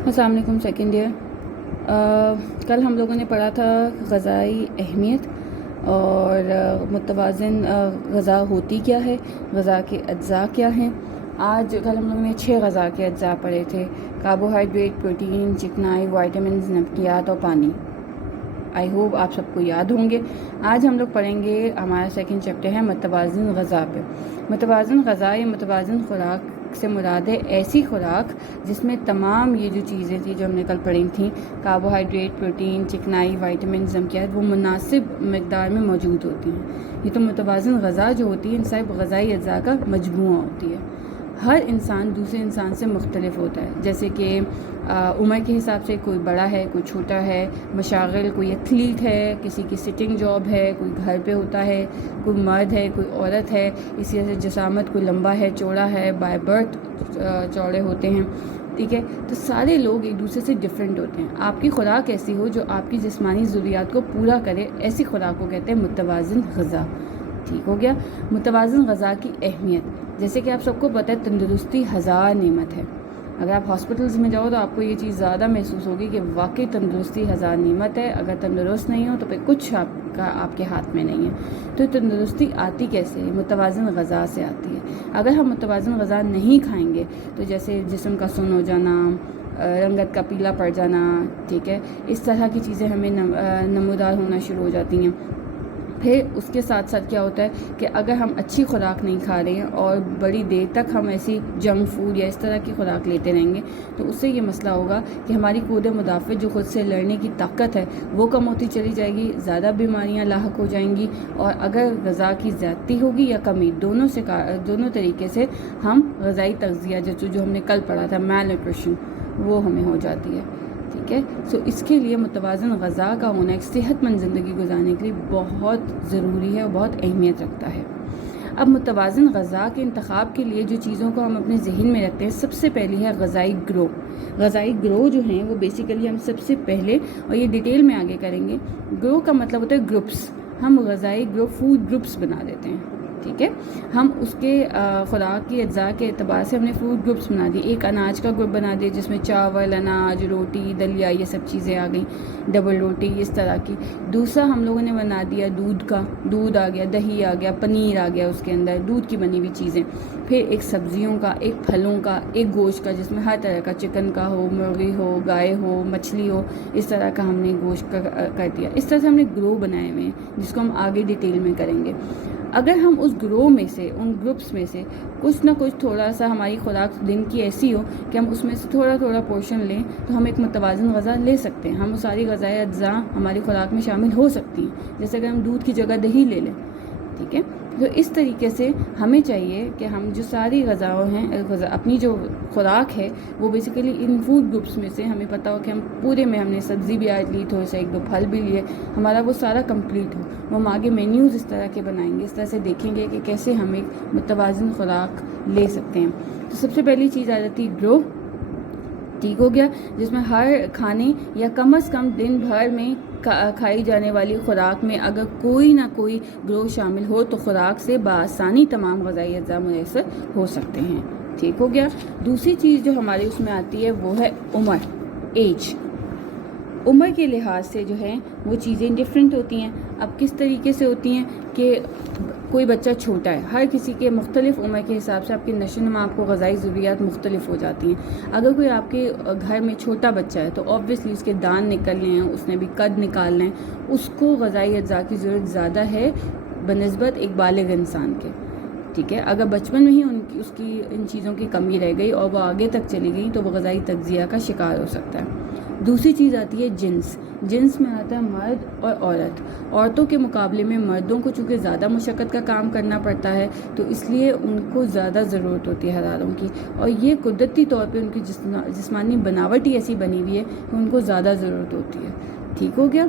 السلام علیکم second year. کل ہم لوگوں نے پڑھا تھا غذائی اہمیت اور متوازن غذا ہوتی کیا ہے، غذا کے اجزاء کیا ہیں. کل ہم لوگوں نے 6 غذا کے اجزاء پڑھے تھے: کاربوہائیڈریٹ، پروٹین، چکنائی، وائٹامنز، نباتیات اور پانی. آئی ہوپ آپ سب کو یاد ہوں گے. آج ہم لوگ پڑھیں گے، ہمارا سیکنڈ چیپٹر ہے متوازن غذا پہ. متوازن غذا یا متوازن خوراک سے مراد ہے ایسی خوراک جس میں تمام یہ جو چیزیں تھیں جو ہم نے کل پڑھی تھیں، کاربوہائیڈریٹ، پروٹین، چکنائی، وائٹامنز، نمکیات، وہ مناسب مقدار میں موجود ہوتی ہیں. یہ تو متوازن غذا جو ہوتی ہے ان سب غذائی اجزاء کا مجموعہ ہوتی ہے. ہر انسان دوسرے انسان سے مختلف ہوتا ہے، جیسے کہ عمر کے حساب سے کوئی بڑا ہے، کوئی چھوٹا ہے، مشاغل، کوئی ایتھلیٹ ہے، کسی کی سٹنگ جاب ہے، کوئی گھر پہ ہوتا ہے، کوئی مرد ہے، کوئی عورت ہے. اسی طرح سے جسامت، کوئی لمبا ہے، چوڑا ہے، بائی برتھ چوڑے ہوتے ہیں. ٹھیک ہے، تو سارے لوگ ایک دوسرے سے ڈفرینٹ ہوتے ہیں. آپ کی خوراک ایسی ہو جو آپ کی جسمانی ضروریات کو پورا کرے، ایسی خوراک کو کہتے ہیں متوازن غذا. ٹھیک ہو گیا. متوازن غذا کی اہمیت، جیسے کہ آپ سب کو پتہ ہے تندرستی 1000 نعمت ہے. اگر آپ ہاسپٹلز میں جاؤ تو آپ کو یہ چیز زیادہ محسوس ہوگی کہ واقعی تندرستی 1000 نعمت ہے. اگر تندرست نہیں ہو تو پھر کچھ آپ کے ہاتھ میں نہیں ہے. تو تندرستی آتی کیسے ہے؟ متوازن غذا سے آتی ہے. اگر ہم متوازن غذا نہیں کھائیں گے تو جیسے جسم کا سن ہو جانا، رنگت کا پیلا پڑ جانا، ٹھیک ہے، اس طرح کی چیزیں ہمیں نمودار ہونا شروع ہو جاتی ہیں. پھر اس کے ساتھ ساتھ کیا ہوتا ہے کہ اگر ہم اچھی خوراک نہیں کھا رہے ہیں اور بڑی دیر تک ہم ایسی جنک فوڈ یا اس طرح کی خوراک لیتے رہیں گے تو اس سے یہ مسئلہ ہوگا کہ ہماری قوت مدافعت جو خود سے لڑنے کی طاقت ہے وہ کم ہوتی چلی جائے گی، زیادہ بیماریاں لاحق ہو جائیں گی. اور اگر غذا کی زیادتی ہوگی یا کمی، دونوں طریقے سے ہم غذائی تغذیہ جو ہم نے کل پڑھا تھا، میل نیوٹریشن، وہ ہمیں ہو جاتی ہے. ٹھیک ہے. اس کے لیے متوازن غذا کا ہونا ایک صحت مند زندگی گزارنے کے لیے بہت ضروری ہے اور بہت اہمیت رکھتا ہے. اب متوازن غذا کے انتخاب کے لیے جو چیزوں کو ہم اپنے ذہن میں رکھتے ہیں، سب سے پہلی ہے غذائی گرو. غذائی گرو جو ہیں وہ بیسیکلی ہم سب سے پہلے، اور یہ ڈیٹیل میں آگے کریں گے، گرو کا مطلب ہوتا ہے گروپس. ہم غذائی گرو فوڈ گروپس بنا دیتے ہیں. ٹھیک ہے، ہم اس کے خوراک کی اجزاء کے اعتبار سے ہم نے فوڈ گروپس بنا دیے. ایک اناج کا گروپ بنا دیا جس میں چاول، اناج، روٹی، دلیا، یہ سب چیزیں آ گئیں، ڈبل روٹی اس طرح کی. دوسرا ہم لوگوں نے بنا دیا دودھ کا، دودھ آ گیا، دہی آ گیا، پنیر آ گیا اس کے اندر، دودھ کی بنی ہوئی چیزیں. پھر ایک سبزیوں کا، ایک پھلوں کا، ایک گوشت کا جس میں ہر طرح کا، چکن کا ہو، مرغی ہو، گائے ہو، مچھلی ہو، اس طرح کا ہم نے گوشت کر دیا. اس طرح سے ہم نے گرو بنائے ہوئے ہیں جس کو ہم آگے ڈیٹیل میں کریں گے. اگر ہم اس گروہ میں سے، ان گروپس میں سے کچھ نہ کچھ تھوڑا سا، ہماری خوراک دن کی ایسی ہو کہ ہم اس میں سے تھوڑا تھوڑا پورشن لیں تو ہم ایک متوازن غذا لے سکتے ہیں. ہم ساری غذائی اجزاء ہماری خوراک میں شامل ہو سکتی ہیں، جیسے اگر ہم دودھ کی جگہ دہی لے لیں. ٹھیک ہے، تو اس طریقے سے ہمیں چاہیے کہ ہم جو ساری غذاؤں ہیں، اپنی جو خوراک ہے وہ بیسیکلی ان فوڈ گروپس میں سے ہمیں پتہ ہو کہ ہم پورے میں، ہم نے سبزی بھی آج لی، تھوڑا سا 1-2 پھل بھی لیے، ہمارا وہ سارا کمپلیٹ ہو. وہ ہم آگے مینیوز اس طرح کے بنائیں گے، اس طرح سے دیکھیں گے کہ کیسے ہم ایک متوازن خوراک لے سکتے ہیں. تو سب سے پہلی چیز آ جاتی ہے گرو. ٹھیک ہو گیا، جس میں ہر کھانے یا کم از کم دن بھر میں کھائی جانے والی خوراک میں اگر کوئی نہ کوئی گرو شامل ہو تو خوراک سے بآسانی تمام غذائی اجزاء میسر ہو سکتے ہیں. ٹھیک ہو گیا. دوسری چیز جو ہمارے اس میں آتی ہے وہ ہے عمر، ایج. عمر کے لحاظ سے جو ہے وہ چیزیں ڈفرینٹ ہوتی ہیں. اب کس طریقے سے ہوتی ہیں کہ کوئی بچہ چھوٹا ہے، ہر کسی کے مختلف عمر کے حساب سے آپ کی نشو و نما، آپ کو غذائی ضروریات مختلف ہو جاتی ہیں. اگر کوئی آپ کے گھر میں چھوٹا بچہ ہے تو آبویسلی اس کے دان نکلنے ہیں، اس نے بھی قد نکالنا ہے، اس کو غذائی اجزاء کی ضرورت زیادہ ہے بنسبت ایک بالغ انسان کے. ٹھیک ہے، اگر بچپن میں ہی اس کی ان چیزوں کی کمی رہ گئی اور وہ آگے تک چلی گئی تو وہ غذائی تجزیہ کا شکار ہو سکتا ہے. دوسری چیز آتی ہے جنس. جنس میں آتا ہے مرد اور عورت. عورتوں کے مقابلے میں مردوں کو چونکہ زیادہ مشقت کا کام کرنا پڑتا ہے تو اس لیے ان کو زیادہ ضرورت ہوتی ہے حرارتوں کی، اور یہ قدرتی طور پہ ان کی جسمانی بناوٹ ہی ایسی بنی ہوئی ہے کہ ان کو زیادہ ضرورت ہوتی ہے. ٹھیک ہو گیا.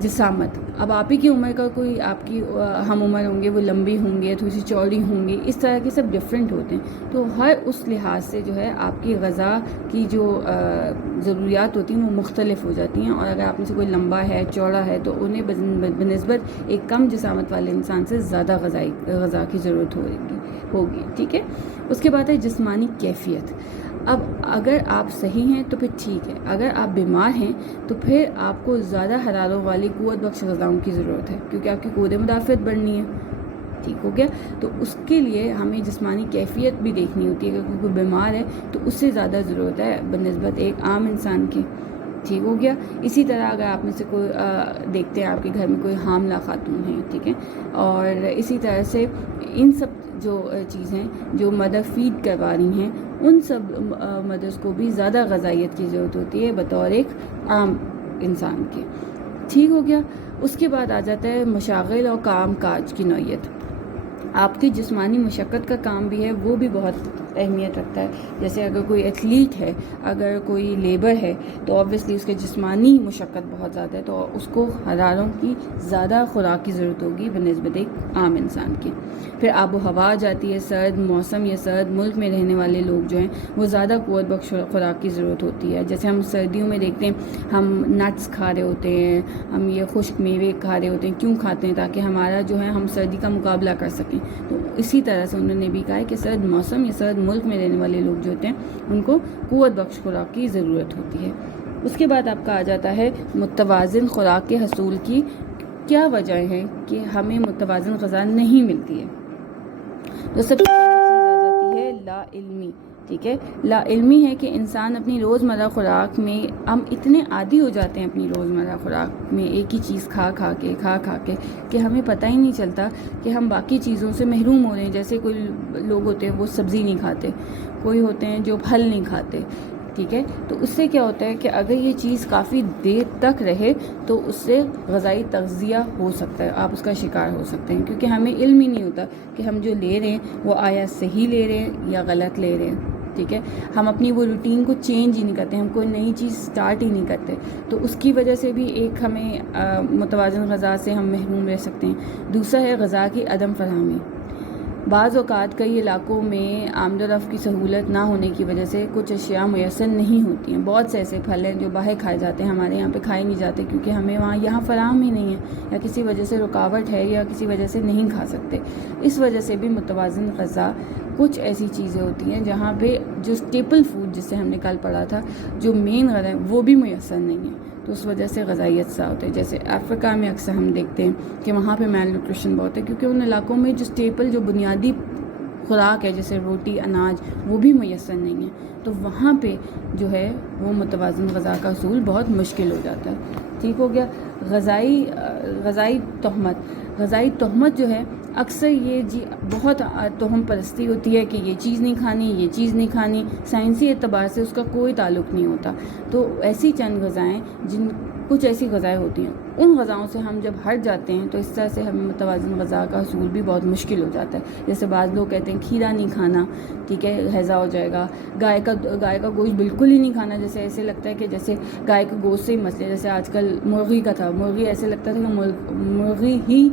جسامت، اب آپ ہی کی عمر کا کوئی آپ کی ہم عمر ہوں گے، وہ لمبی ہوں گے، تھوڑی سی چوڑی ہوں گی، اس طرح کے سب ڈفرینٹ ہوتے ہیں. تو ہر اس لحاظ سے جو ہے آپ کی غذا کی جو ضروریات ہوتی ہیں وہ مختلف ہو جاتی ہیں. اور اگر آپ میں سے کوئی لمبا ہے، چوڑا ہے، تو انہیں بنسبت ایک کم جسامت والے انسان سے زیادہ غذا کی ضرورت ہوگی. ٹھیک ہے. اس کے بعد ہے جسمانی کیفیت. اب اگر آپ صحیح ہیں تو پھر ٹھیک ہے، اگر آپ بیمار ہیں تو پھر آپ کو زیادہ حراروں والی قوت بخش غذاؤں کی ضرورت ہے، کیونکہ آپ کی قوت مدافعت بڑھنی ہے، ٹھیک ہو گیا. تو اس کے لیے ہمیں جسمانی کیفیت بھی دیکھنی ہوتی ہے، اگر کوئی بیمار ہے تو اس سے زیادہ ضرورت ہے بنسبت ایک عام انسان کی، ٹھیک ہو گیا. اسی طرح اگر آپ میں سے کوئی دیکھتے ہیں آپ کے گھر میں کوئی حاملہ خاتون ہے، ٹھیک ہے، اور اسی طرح سے ان سب جو چیزیں جو مدر فیڈ کروا رہی ہیں ان سب مدرس کو بھی زیادہ غذائیت کی ضرورت ہوتی ہے بطور ایک عام انسان کے، ٹھیک ہو گیا. اس کے بعد آ جاتا ہے مشاغل اور کام کاج کی نوعیت. آپ کی جسمانی مشقت کا کام بھی ہے، وہ بھی بہت اہمیت رکھتا ہے. جیسے اگر کوئی ایتھلیٹ ہے، اگر کوئی لیبر ہے تو آبویسلی اس کے جسمانی مشقت بہت زیادہ ہے، تو اس کو حراروں کی زیادہ خوراک کی ضرورت ہوگی بنسبت ایک عام انسان کی. پھر آب و ہوا آ جاتی ہے، سرد موسم یا سرد ملک میں رہنے والے لوگ جو ہیں وہ زیادہ قوت بخش خوراک کی ضرورت ہوتی ہے. جیسے ہم سردیوں میں دیکھتے ہیں ہم نٹس کھا رہے ہوتے ہیں، ہم یہ خشک میوے کھا رہے ہوتے ہیں. کیوں کھاتے ہیں؟ تاکہ ہمارا جو ہے ہم سردی کا مقابلہ کر سکیں. تو اسی طرح سے انہوں نے بھی کہا ہے کہ سرد موسم یا سرد ملک میں رہنے والے لوگ جو ہوتے ہیں ان کو قوت بخش خوراک کی ضرورت ہوتی ہے. اس کے بعد آپ کا آ جاتا ہے متوازن خوراک کے حصول کی کیا وجہ ہے کہ ہمیں متوازن غذا نہیں ملتی ہے. تو سب سے پہلی چیز آ جاتی ہے لا علمی، ٹھیک ہے. لا علمی ہے کہ انسان اپنی روزمرہ خوراک میں ہم اتنے عادی ہو جاتے ہیں اپنی روزمرہ خوراک میں ایک ہی چیز کھا کھا کے کہ ہمیں پتہ ہی نہیں چلتا کہ ہم باقی چیزوں سے محروم ہو رہے ہیں. جیسے کوئی لوگ ہوتے ہیں وہ سبزی نہیں کھاتے، کوئی ہوتے ہیں جو پھل نہیں کھاتے، ٹھیک ہے. تو اس سے کیا ہوتا ہے کہ اگر یہ چیز کافی دیر تک رہے تو اس سے غذائی تغذیہ ہو سکتا ہے، آپ اس کا شکار ہو سکتے ہیں، کیونکہ ہمیں علم ہی نہیں ہوتا کہ ہم جو لے رہے ہیں وہ آیا صحیح لے رہے ہیں یا غلط لے رہے ہیں، ٹھیک ہے. ہم اپنی وہ روٹین کو چینج ہی نہیں کرتے، ہم کوئی نئی چیز سٹارٹ ہی نہیں کرتے. تو اس کی وجہ سے بھی ایک ہمیں متوازن غذا سے ہم محروم رہ سکتے ہیں. دوسرا ہے غذا کی عدم فراہمی. بعض اوقات کئی علاقوں میں آمد و رفت کی سہولت نہ ہونے کی وجہ سے کچھ اشیاء میسر نہیں ہوتی ہیں. بہت سے ایسے پھل ہیں جو باہر کھائے جاتے ہیں، ہمارے یہاں پہ کھائے نہیں جاتے کیونکہ ہمیں یہاں فراہم ہی نہیں ہے، یا کسی وجہ سے رکاوٹ ہے یا کسی وجہ سے نہیں کھا سکتے. اس وجہ سے بھی متوازن غذا کچھ ایسی چیزیں ہوتی ہیں جہاں پہ جو اسٹیپل فوڈ جس سے ہم نے کل پڑھا تھا، جو مین غذا ہے وہ بھی میسر نہیں ہے. تو اس وجہ سے غذائیت سا ہوتے ہیں. جیسے افریقہ میں اکثر ہم دیکھتے ہیں کہ وہاں پہ میل نیوٹریشن بہت ہے، کیونکہ ان علاقوں میں جو اسٹیپل جو بنیادی خوراک ہے جیسے روٹی اناج وہ بھی میسر نہیں ہے. تو وہاں پہ جو ہے وہ متوازن غذا کا حصول بہت مشکل ہو جاتا ہے، ٹھیک ہو گیا. غذائی تہمت جو ہے اکثر یہ بہت تہم پرستی ہوتی ہے کہ یہ چیز نہیں کھانی، یہ چیز نہیں کھانی. سائنسی اعتبار سے اس کا کوئی تعلق نہیں ہوتا. تو ایسی چند غذائیں کچھ ایسی غذائیں ہوتی ہیں، ان غذاؤں سے ہم جب ہٹ جاتے ہیں تو اس طرح سے ہمیں متوازن غذا کا حصول بھی بہت مشکل ہو جاتا ہے. جیسے بعض لوگ کہتے ہیں کھیرا نہیں کھانا، ٹھیک ہے، ہیضہ ہو جائے گا. گائے کا گوشت بالکل ہی نہیں کھانا. جیسے ایسے لگتا ہے کہ جیسے گائے کے گوشت سے ہی مسئلے. جیسے آج کل مرغی کا تھا، مرغی ایسے لگتا تھا کہ مرغی ہی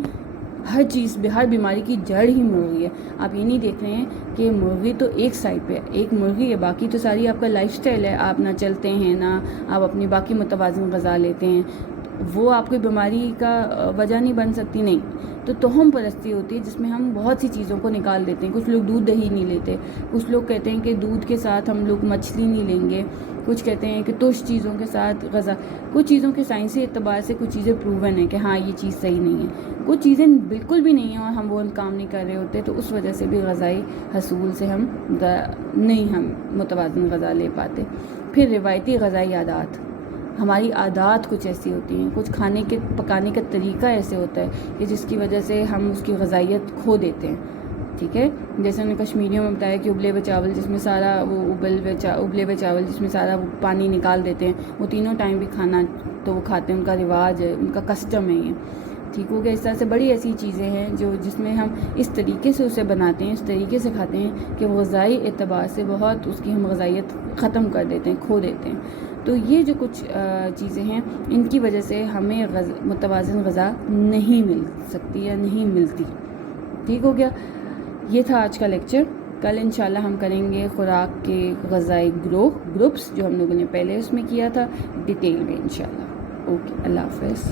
ہر چیز، ہر بیماری کی جڑ ہی مرغی ہے. آپ یہ نہیں دیکھ رہے ہیں کہ مرغی تو ایک سائڈ پہ ایک مرغی ہے، باقی تو ساری آپ کا لائف سٹائل ہے. آپ نہ چلتے ہیں، نہ آپ اپنی باقی متوازن غذا لیتے ہیں، وہ آپ کی بیماری کا وجہ نہیں بن سکتی. نہیں، تو تہم پرستی ہوتی ہے جس میں ہم بہت سی چیزوں کو نکال دیتے ہیں. کچھ لوگ دودھ دہی نہیں لیتے، کچھ لوگ کہتے ہیں کہ دودھ کے ساتھ ہم لوگ مچھلی نہیں لیں گے، کچھ کہتے ہیں کہ ترش چیزوں کے ساتھ غذا. کچھ چیزوں کے سائنسی اعتبار سے کچھ چیزیں پروون ہیں کہ ہاں یہ چیز صحیح نہیں ہے، کچھ چیزیں بالکل بھی نہیں ہیں اور ہم وہ کام نہیں کر رہے ہوتے. تو اس وجہ سے بھی غذائی حصول سے ہم متوازن غذا لے پاتے. پھر روایتی غذائی عادات، ہماری عادات کچھ ایسی ہوتی ہیں، کچھ کھانے کے پکانے کا طریقہ ایسے ہوتا ہے کہ جس کی وجہ سے ہم اس کی غذائیت کھو دیتے ہیں، ٹھیک ہے. جیسے ہم نے کشمیریوں میں بتایا کہ ابلے ہوئے چاول جس میں سارا وہ ابلے ہوئے چاول جس میں سارا وہ پانی نکال دیتے ہیں، وہ تینوں ٹائم بھی کھانا تو وہ کھاتے ہیں، ان کا رواج ہے، ان کا کسٹم ہے یہ، ٹھیک ہو گیا. اس طرح سے بڑی ایسی چیزیں ہیں جس میں ہم اس طریقے سے اسے بناتے ہیں، اس طریقے سے کھاتے ہیں کہ وہ غذائی اعتبار سے بہت اس کی ہم غذائیت ختم کر دیتے ہیں، کھو دیتے ہیں. تو یہ جو کچھ چیزیں ہیں ان کی وجہ سے ہمیں متوازن غذا نہیں مل سکتی یا نہیں ملتی، ٹھیک ہو گیا. یہ تھا آج کا لیکچر. کل انشاءاللہ ہم کریں گے خوراک کے غذائی گروپس جو ہم لوگوں نے پہلے اس میں کیا تھا ڈیٹیل میں انشاءاللہ. اوکے، اللہ حافظ.